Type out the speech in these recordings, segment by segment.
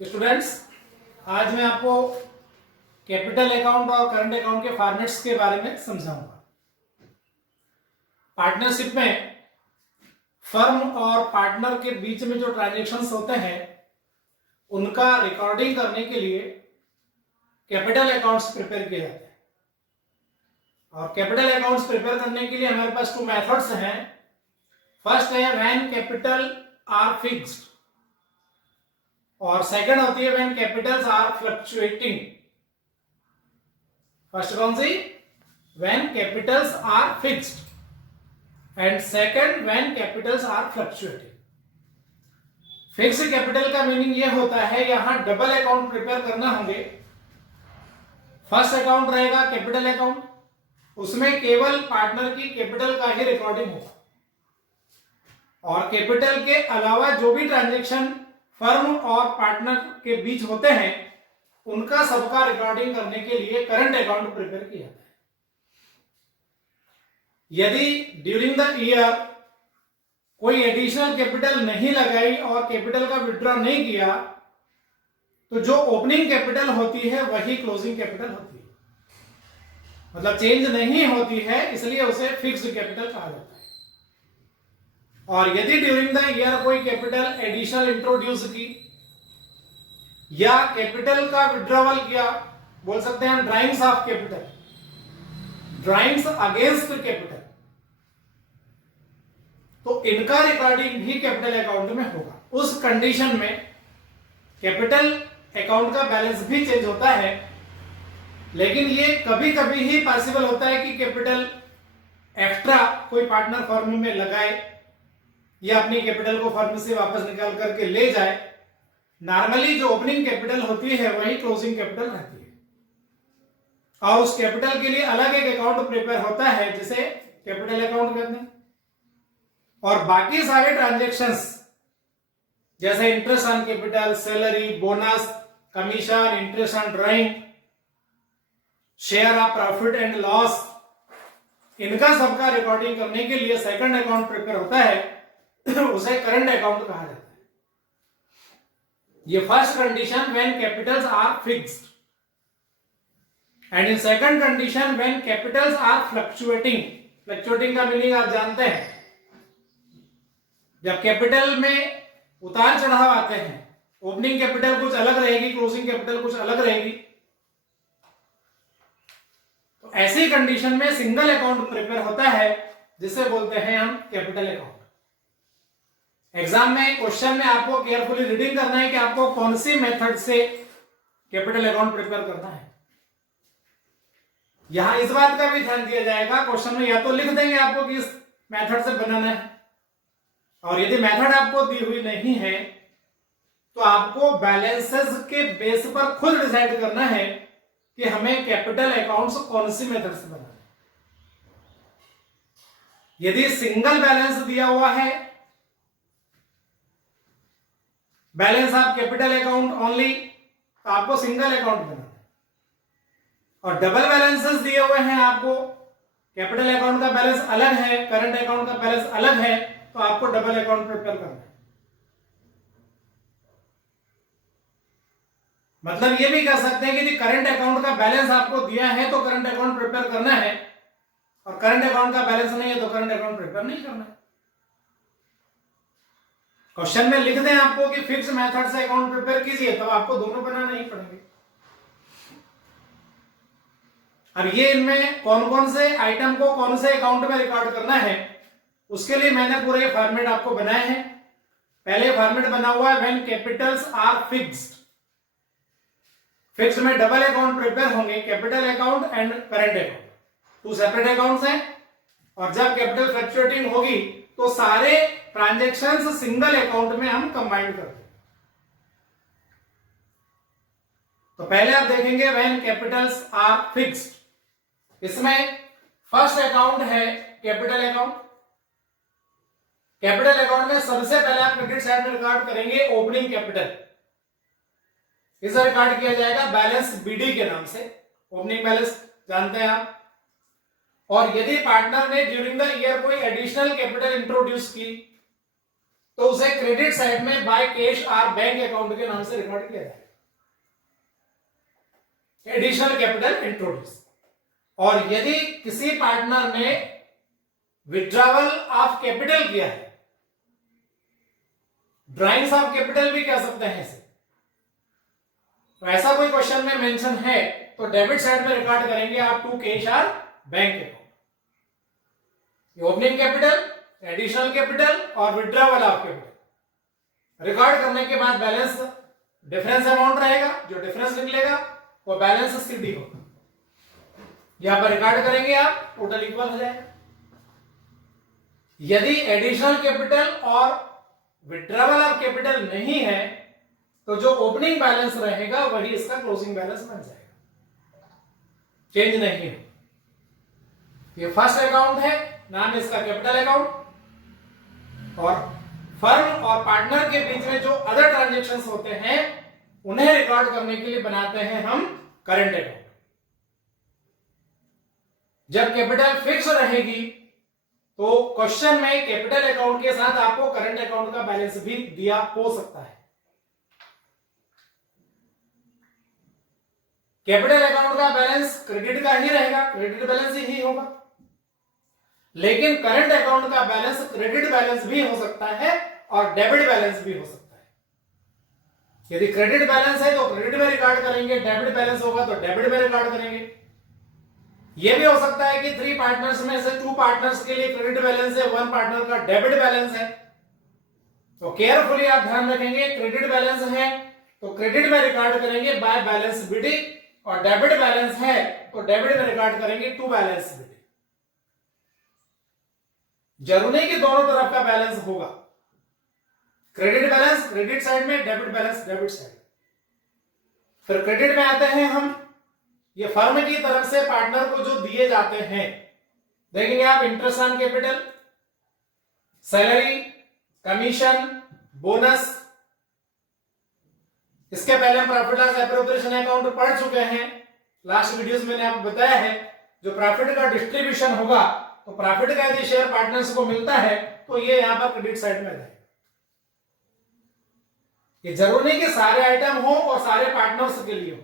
Students, आज मैं आपको कैपिटल अकाउंट और करंट अकाउंट के फॉर्मेट्स के बारे में समझाऊंगा। पार्टनरशिप में फर्म और पार्टनर के बीच में जो ट्रांजैक्शंस होते हैं उनका रिकॉर्डिंग करने के लिए कैपिटल अकाउंट्स प्रिपेयर किए जाते हैं। और कैपिटल अकाउंट्स प्रिपेयर करने के लिए हमारे पास 2 मेथड्स हैं। फर्स्ट है व्हेन कैपिटल आर फिक्स्ड और सेकंड होती है when capitals are fluctuating. First कौन सी? When capitals are fixed and second when capitals are fluctuating. Fix capital का मीनिंग यह होता है यहां डबल अकाउंट प्रिपेयर करना होंगे। फर्स्ट अकाउंट रहेगा कैपिटल अकाउंट, उसमें केवल पार्टनर की कैपिटल का ही रिकॉर्डिंग होगा और कैपिटल के अलावा जो भी ट्रांजैक्शन फर्म और पार्टनर के बीच होते हैं उनका सबका रिकॉर्डिंग करने के लिए करंट अकाउंट प्रिपेयर किया जाता है। यदि ड्यूरिंग द ईयर कोई एडिशनल कैपिटल नहीं लगाई और कैपिटल का विड्रॉ नहीं किया तो जो ओपनिंग कैपिटल होती है वही क्लोजिंग कैपिटल होती है, मतलब चेंज नहीं होती है, इसलिए उसे फिक्स्ड कैपिटल कहा जाता है। और यदि ड्यूरिंग द ईयर कोई कैपिटल एडिशनल इंट्रोड्यूस की या कैपिटल का विड्रॉवल किया, बोल सकते हैं drawings of capital, drawings against capital, तो इनका रिकॉर्डिंग भी कैपिटल अकाउंट में होगा। उस कंडीशन में कैपिटल अकाउंट का बैलेंस भी चेंज होता है, लेकिन ये कभी कभी ही पॉसिबल होता है कि कैपिटल एक्स्ट्रा कोई पार्टनर फर्म में लगाए या अपनी कैपिटल को फर्म से वापस निकाल करके ले जाए। नॉर्मली जो ओपनिंग कैपिटल होती है वही क्लोजिंग कैपिटल रहती है और उस कैपिटल के लिए अलग एक अकाउंट प्रिपेयर होता है जिसे कैपिटल अकाउंट कहते हैं। और बाकी सारे ट्रांजैक्शंस जैसे interest on capital, salary, bonus, commission, interest on drawing, share of profit and loss, इनका सबका रिकॉर्डिंग करने के लिए सेकंड अकाउंट प्रिपेयर होता है, उसे करंट अकाउंट कहा जाता है। ये first condition when capitals are fixed and in second condition when capitals are fluctuating. Fluctuating का मीनिंग आप जानते हैं, जब कैपिटल में उतार चढ़ाव आते हैं, ओपनिंग कैपिटल कुछ अलग रहेगी, क्लोजिंग कैपिटल कुछ अलग रहेगी, तो ऐसी कंडीशन में सिंगल अकाउंट प्रिपेयर होता है जिसे बोलते हैं हम कैपिटल अकाउंट। एग्जाम में क्वेश्चन में आपको केयरफुली रीडिंग करना है कि आपको कौन सी मेथड से कैपिटल अकाउंट प्रिपेयर करना है। यहां इस बात का भी ध्यान दिया जाएगा, क्वेश्चन में या तो लिख देंगे आपको कि इस मेथड से बनाना है, और यदि मेथड आपको दी हुई नहीं है तो आपको बैलेंसेस के बेस पर खुद डिसाइड करना है कि हमें कैपिटल अकाउंट्स कौन सी मेथड से बनाना है। यदि सिंगल बैलेंस दिया हुआ है, balance of capital account only, तो आपको सिंगल अकाउंट बनाना है। और डबल बैलेंसेस दिए हुए हैं, आपको कैपिटल अकाउंट का बैलेंस अलग है, करंट अकाउंट का बैलेंस अलग है, तो आपको डबल अकाउंट प्रिपेयर करना है। मतलब ये भी कह सकते हैं कि करंट अकाउंट का बैलेंस आपको दिया है तो करंट अकाउंट प्रिपेयर करना है, और करंट अकाउंट का बैलेंस नहीं है तो करंट अकाउंट प्रिपेयर नहीं करना है। क्वेश्चन में लिख दें आपको कि फिक्स मेथड से अकाउंट प्रिपेयर कीजिए, तो आपको दोनों बनाना ही पड़ेंगे। अब ये इनमें कौन कौन से आइटम को कौन से अकाउंट में रिकॉर्ड करना है, उसके लिए मैंने पूरे फॉर्मेट आपको बनाए हैं। पहले फॉर्मेट बना हुआ है when capitals are fixed. Fixed में डबल अकाउंट प्रिपेयर होंगे, capital account and current account, 2 separate accounts हैं। और जब कैपिटल फ्लक्चुएटिंग होगी तो सारे ट्रांजैक्शंस सिंगल अकाउंट में हम कंबाइन करते हैं। तो पहले आप देखेंगे व्हेन कैपिटल्स आर फिक्स्ड। इसमें फर्स्ट अकाउंट है कैपिटल अकाउंट। कैपिटल अकाउंट में सबसे पहले आप क्रेडिट साइड में रिकॉर्ड करेंगे ओपनिंग कैपिटल। इसे रिकॉर्ड किया जाएगा बैलेंस बीडी के नाम से, ओपनिंग बैलेंस जानते हैं आप। और यदि पार्टनर ने ड्यूरिंग द ईयर कोई एडिशनल कैपिटल इंट्रोड्यूस की तो उसे क्रेडिट साइड में बाय कैश और बैंक अकाउंट के नाम से रिकॉर्ड किया जाएगा। Additional capital introduce. और यदि किसी पार्टनर ने विड्रॉवल ऑफ कैपिटल किया है, ड्राइंग्स ऑफ कैपिटल भी कह सकते हैं इसे, तो ऐसा कोई क्वेश्चन में मेंशन है तो डेबिट साइड में रिकॉर्ड करेंगे आप टू कैश और bank account. Opening capital, additional capital और विड्रॉवल ऑफ कैपिटल रिकॉर्ड करने के बाद बैलेंस डिफरेंस अमाउंट रहेगा, जो डिफरेंस निकलेगा वो बैलेंस सीडी होगा। यहां पर रिकॉर्ड करेंगे आप, टोटल इक्वल हो जाएगा। यदि एडिशनल कैपिटल और विड्रॉवल ऑफ कैपिटल नहीं है तो जो ओपनिंग बैलेंस रहेगा वही इसका क्लोजिंग बैलेंस बन जाएगा, चेंज नहीं है। ये फर्स्ट अकाउंट है, नाम इसका कैपिटल अकाउंट। और फर्म और पार्टनर के बीच में जो अदर ट्रांजैक्शंस होते हैं उन्हें रिकॉर्ड करने के लिए बनाते हैं हम करंट अकाउंट। जब कैपिटल फिक्स रहेगी तो क्वेश्चन में कैपिटल अकाउंट के साथ आपको करंट अकाउंट का बैलेंस भी दिया हो सकता है। कैपिटल अकाउंट का बैलेंस क्रेडिट का ही रहेगा, क्रेडिट बैलेंस ही होगा। लेकिन करंट अकाउंट का बैलेंस क्रेडिट बैलेंस भी हो सकता है और डेबिट बैलेंस भी हो सकता है। यदि क्रेडिट बैलेंस है तो क्रेडिट में रिकॉर्ड करेंगे, डेबिट बैलेंस होगा तो डेबिट में रिकॉर्ड करेंगे। यह भी हो सकता है कि 3 पार्टनर्स में से 2 पार्टनर्स के लिए क्रेडिट बैलेंस है, 1 पार्टनर का डेबिट बैलेंस है। तो केयरफुली आप ध्यान रखेंगे, क्रेडिट बैलेंस है तो क्रेडिट में रिकॉर्ड करेंगे बाय बैलेंस बीडी, और डेबिट बैलेंस है तो डेबिट में रिकॉर्ड करेंगे टू बैलेंस बीडी। जरूरी नहीं कि दोनों तरफ का बैलेंस होगा, क्रेडिट बैलेंस क्रेडिट साइड में, डेबिट बैलेंस डेबिट साइड। फिर क्रेडिट में आते हैं हम, ये फर्म की तरफ से पार्टनर को जो दिए जाते हैं, देखेंगे आप interest on capital, salary, commission, bonus. इसके पहले हम प्रॉफिट लॉस एप्रोप्रिएशन अकाउंट पढ़ चुके हैं। लास्ट वीडियोस में मैंने आपको बताया है जो प्रॉफिट का डिस्ट्रीब्यूशन होगा तो प्रॉफिट का यदि शेयर पार्टनर्स को मिलता है तो ये यहां पर क्रेडिट साइड में जाएगा। ये जरूरी नहीं कि सारे आइटम हो और सारे पार्टनर्स के लिए हो।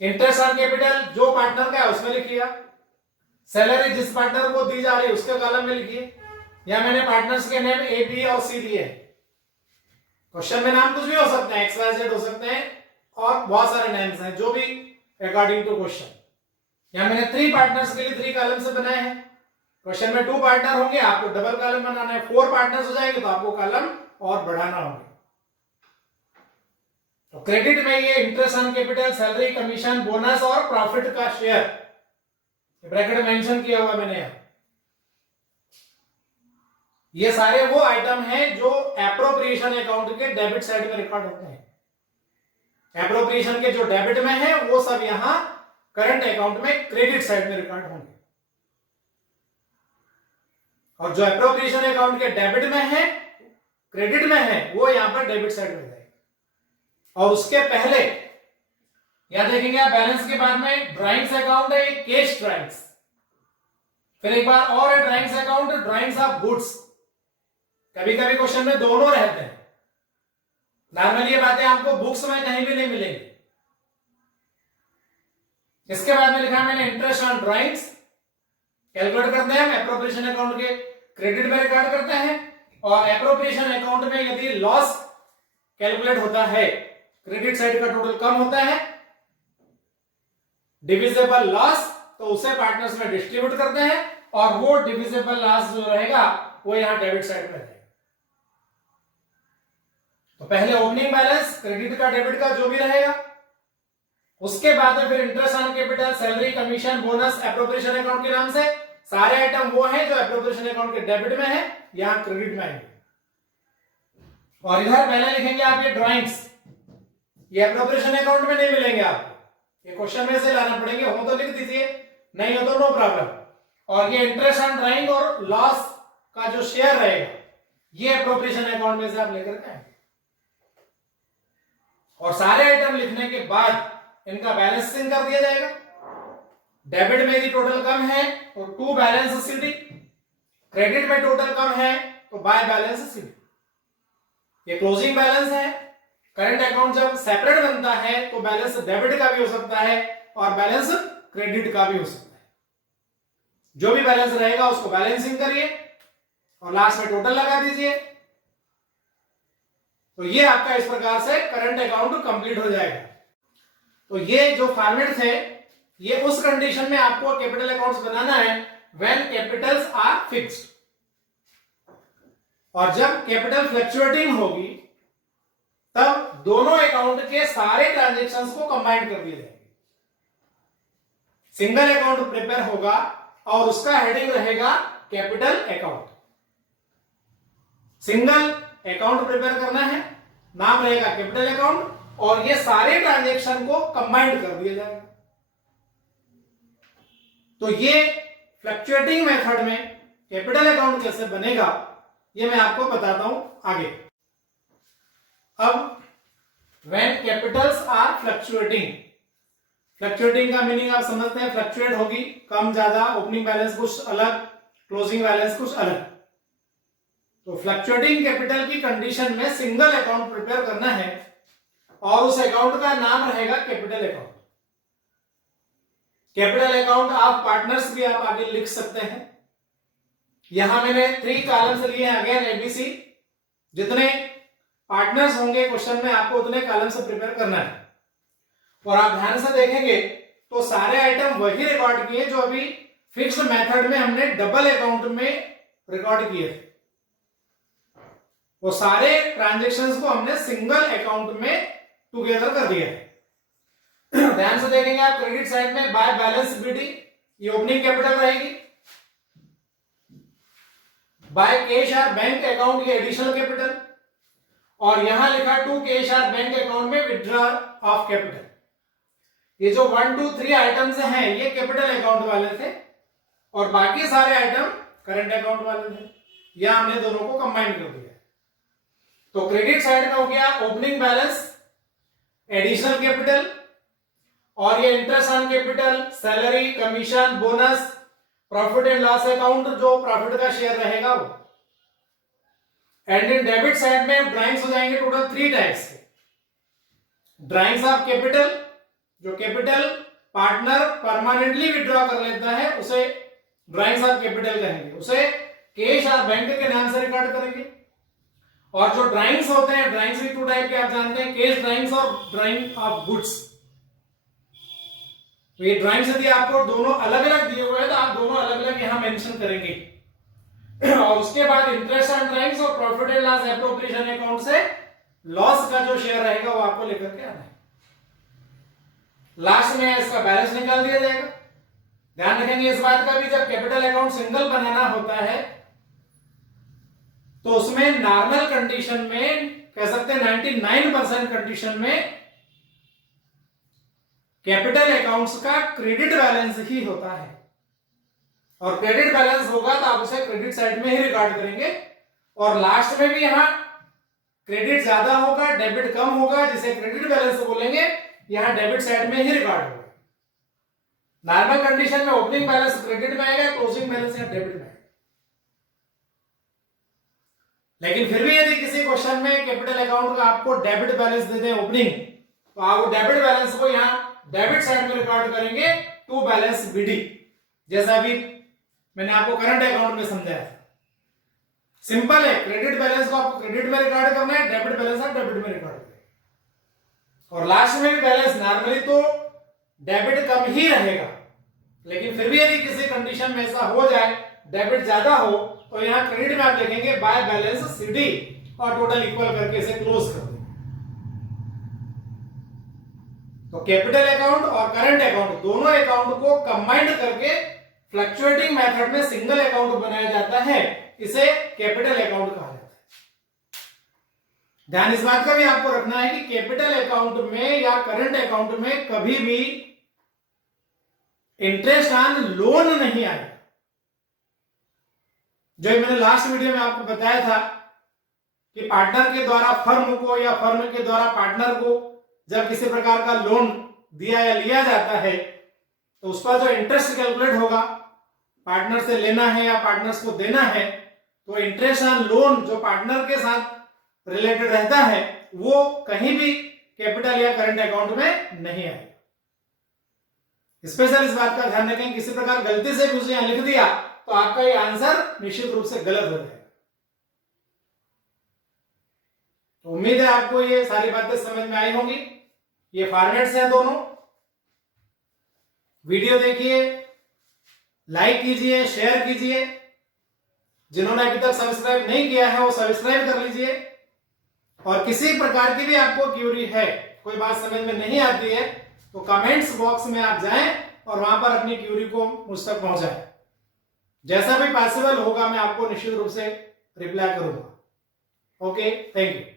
इंटरेस्ट ऑन कैपिटल जो पार्टनर का है उसमें लिखिए, सैलरी जिस पार्टनर को दी जा रही है उसके कॉलम में लिखिए। या मैंने पार्टनर्स के नेम ए, बी और सी दिए हैं। क्वेश्चन में नाम कुछ भी हो सकते हैं, XYZ हो सकते हैं और बहुत सारे नेम्स हैं जो भी अकॉर्डिंग टू क्वेश्चन। यहां मैंने 3 पार्टनर्स के लिए 3 कॉलम से बनाए हैं। क्वेश्चन में 2 पार्टनर होंगे, आपको डबल कॉलम बनाना है। 4 पार्टनर्स हो जाएंगे तो आपको कॉलम और बढ़ाना होगा। तो क्रेडिट में ये interest on capital, salary, commission, bonus और प्रॉफिट का शेयर, ब्रैकेट मेंशन किया हुआ मैंने यहां। ये सारे वो आइटम हैं जो एप्रोप्रिएशन अकाउंट के डेबिट साइड में रिकॉर्ड होते हैं। एप्रोप्रिएशन के जो डेबिट में है वो सब यहां करंट अकाउंट में क्रेडिट साइड में रिकॉर्ड होंगे, और जो एप्रोप्रिएशन अकाउंट के डेबिट में है, क्रेडिट में है, वो यहां पर डेबिट साइड में जाएगा। और उसके पहले यहां देखेंगे आप बैलेंस के बाद में ड्राइंग्स अकाउंट है, कैश ड्राइंग्स। फिर एक बार और है drawings account, drawings of goods. कभी कभी क्वेश्चन में दोनों रहते हैं। नॉर्मली ये बातें आपको बुक्स में कहीं भी नहीं मिलेंगी। इसके बाद में लिखा मैंने इंटरेस्ट ऑन ड्राइंग्स, कैलकुलेट करते हैं हम एप्रोप्रिएशन अकाउंट के क्रेडिट में रिकॉर्ड करते हैं। और एप्रोप्रिएशन अकाउंट में यदि लॉस कैलकुलेट होता है, क्रेडिट साइड का टोटल कम होता है, डिविजिबल लॉस, तो उसे पार्टनर्स में डिस्ट्रीब्यूट करते हैं और वो डिविजिबल लॉस जो रहेगा वो यहां डेबिट साइड में रहेगा। तो पहले ओपनिंग बैलेंस क्रेडिट का डेबिट का जो भी रहेगा, उसके बाद में फिर interest on capital, salary, commission, bonus appropriation account के नाम से सारे आइटम वो हैं जो एप्रोप्रिएशन अकाउंट के डेबिट में है, यहां क्रेडिट में आएंगे। और इधर पहले लिखेंगे आप ये ड्राइंग्स, ये एप्रोप्रिएशन अकाउंट में नहीं मिलेंगे आपको, ये क्वेश्चन में से लाना पड़ेंगे। हो तो लिख दीजिए, नहीं हो तो नो प्रॉब्लम। और ये इंटरेस्ट ऑन ड्राइंग और लॉस का जो शेयर रहेगा ये एप्रोप्रिएशन अकाउंट में से आप लेकर के आएंगे। और सारे आइटम लिखने के बाद इनका बैलेंसिंग कर दिया जाएगा। डेबिट में यदि टोटल कम है तो टू बैलेंस सीडी, क्रेडिट में टोटल कम है तो बाय बैलेंस सीडी। ये क्लोजिंग बैलेंस है। करंट अकाउंट जब सेपरेट बनता है तो बैलेंस डेबिट का भी हो सकता है और बैलेंस क्रेडिट का भी हो सकता है। जो भी बैलेंस रहेगा उसको बैलेंसिंग करिए और लास्ट में टोटल लगा दीजिए। तो ये आपका इस प्रकार से करंट अकाउंट कंप्लीट हो जाएगा। तो ये जो फॉर्मेट थे ये उस कंडीशन में आपको कैपिटल अकाउंट्स बनाना है व्हेन कैपिटल्स आर फिक्स्ड। और जब कैपिटल फ्लक्चुएटिंग होगी तब दोनों अकाउंट के सारे ट्रांजैक्शंस को कंबाइन कर दिए जाएंगे। सिंगल अकाउंट प्रिपेयर होगा और उसका हेडिंग रहेगा capital account. Single account prepare करना है, नाम रहेगा कैपिटल अकाउंट और ये सारे ट्रांजैक्शन को कंबाइंड कर दिया जाएगा। तो ये फ्लक्चुएटिंग मेथड में कैपिटल अकाउंट कैसे बनेगा ये मैं आपको बताता हूं आगे। अब when capitals are fluctuating, fluctuating का मीनिंग आप समझते हैं, फ्लक्चुएट होगी, कम ज्यादा, ओपनिंग बैलेंस कुछ अलग, क्लोजिंग बैलेंस कुछ अलग। तो फ्लक्चुएटिंग कैपिटल की कंडीशन में सिंगल अकाउंट प्रिपेयर करना है और उस अकाउंट का नाम रहेगा capital account. Capital account of partners भी आप आगे लिख सकते हैं। यहां मैंने 3 कॉलम्स लिए हैं, अगेन एबीसी। जितने पार्टनर्स होंगे क्वेश्चन में आपको उतने कॉलम से प्रिपेयर करना है। और आप ध्यान से देखेंगे तो सारे आइटम वही रिकॉर्ड किए जो अभी फिक्स्ड मेथड में हमने डबल अकाउंट में रिकॉर्ड किए थे। वो सारे ट्रांजैक्शंस को हमने सिंगल अकाउंट में टुगेदर कर दिया है। ध्यान से देखेंगे आप क्रेडिट साइड में बाय बैलेंस बीडी, ये ओपनिंग कैपिटल रहेगी। By cash or bank account, ये एडिशनल कैपिटल। और यहां लिखा to cash or bank account में विथड्रॉ ऑफ कैपिटल। ये जो 1 2 3 आइटम्स हैं ये कैपिटल अकाउंट वाले थे और बाकी सारे आइटम करंट अकाउंट वाले थे। यह हमने दोनों को कंबाइन कर दिया। तो क्रेडिट साइड में हो गया ओपनिंग बैलेंस, एडिशनल कैपिटल और ये interest on capital, salary, commission, bonus, profit and loss account जो प्रॉफिट का शेयर रहेगा वो। एंड इन डेबिट साइड में ड्राइंग्स हो जाएंगे टोटल 3 टाइप्स के। ड्राइंग्स ऑफ कैपिटल, जो कैपिटल पार्टनर परमानेंटली विड्रॉ कर लेता है उसे ड्राइंग्स ऑफ कैपिटल कहेंगे। उसे कैश और बैंक के नाम से रिकॉर्ड करेंगे। और जो ड्राइंग्स होते हैं, ड्राइंग्स भी 2 टाइप के आप जानते हैं, कैश ड्राइंग्स और ड्राइंग ऑफ गुड्स। तो ये ड्राइंग्स यदि आपको दोनों अलग अलग दिए हुए हैं तो आप दोनों अलग अलग यहां मेंशन करेंगे। और उसके बाद इंटरेस्ट ऑन ड्राइंग्स और profit and loss appropriation account से लॉस का जो शेयर रहेगा वो आपको लेकर के आना है। लास्ट में इसका बैलेंस निकाल दिया जाएगा। ध्यान रखेंगे इस बात का भी, जब कैपिटल अकाउंट सिंगल बनाना होता है तो उसमें नॉर्मल कंडीशन में कह सकते हैं 99% कंडीशन में कैपिटल अकाउंट्स का क्रेडिट बैलेंस ही होता है। और क्रेडिट बैलेंस होगा तो आप उसे क्रेडिट साइड में ही रिकॉर्ड करेंगे। और लास्ट में भी यहां क्रेडिट ज्यादा होगा, डेबिट कम होगा, जिसे क्रेडिट बैलेंस बोलेंगे, यहां डेबिट साइड में ही रिकॉर्ड होगा। नॉर्मल कंडीशन में ओपनिंग बैलेंस क्रेडिट में आएगा, क्लोजिंग बैलेंस यहां डेबिट में आएगा। लेकिन फिर भी यदि किसी क्वेश्चन में कैपिटल अकाउंट का आपको डेबिट बैलेंस दे दें ओपनिंग, तो आप वो डेबिट बैलेंस को यहां डेबिट साइड में रिकॉर्ड करेंगे टू बैलेंस बीडी, जैसा अभी मैंने आपको करंट अकाउंट में समझाया था। सिंपल है, क्रेडिट बैलेंस को आपको क्रेडिट में रिकॉर्ड करना है, डेबिट बैलेंस आप डेबिट में रिकॉर्ड करेंगे। और लास्ट में भी बैलेंस नॉर्मली तो डेबिट कम ही रहेगा, लेकिन फिर भी यदि किसी कंडीशन में ऐसा हो जाए डेबिट ज्यादा हो तो यहां क्रेडिट में आप लिखेंगे बाय बैलेंस सीडी और टोटल इक्वल करके इसे क्लोज कर देंगे। तो कैपिटल अकाउंट और करंट अकाउंट दोनों अकाउंट को कंबाइंड करके फ्लक्चुएटिंग मेथड में सिंगल अकाउंट बनाया जाता है, इसे कैपिटल अकाउंट कहा जाता है। ध्यान इस बात का भी आपको रखना है कि कैपिटल अकाउंट में या करंट अकाउंट में कभी भी इंटरेस्ट ऑन लोन नहीं आएगा। जो मैंने लास्ट वीडियो में आपको बताया था कि पार्टनर के द्वारा फर्म को या फर्म के द्वारा पार्टनर को जब किसी प्रकार का लोन दिया या लिया जाता है तो उसका जो इंटरेस्ट कैलकुलेट होगा, पार्टनर से लेना है या पार्टनर्स को देना है, तो इंटरेस्ट ऑन लोन जो पार्टनर के साथ रिलेटेड रहता है वो कहीं भी कैपिटल या करंट अकाउंट में नहीं आएगा। स्पेशल इस बात का ध्यान रखें, किसी प्रकार गलती से कुछ यहां लिख दिया तो आपका ये आंसर निश्चित रूप से गलत हो जाएगा। तो उम्मीद है आपको ये सारी बातें समझ में आई होंगी। ये फॉर्मेट्स हैं दोनों। वीडियो देखिए, लाइक कीजिए, शेयर कीजिए। जिन्होंने अभी तक सब्सक्राइब नहीं किया है वो सब्सक्राइब कर लीजिए। और किसी प्रकार की भी आपको क्यूरी है, कोई बात समझ में नहीं आती है, तो कमेंट्स बॉक्स में आप जाएं और वहां पर अपनी क्यूरी को मुझ तक पहुंचाएं। जैसा भी पॉसिबल होगा मैं आपको निश्चित रूप से रिप्लाई करूंगा। Okay, thank you.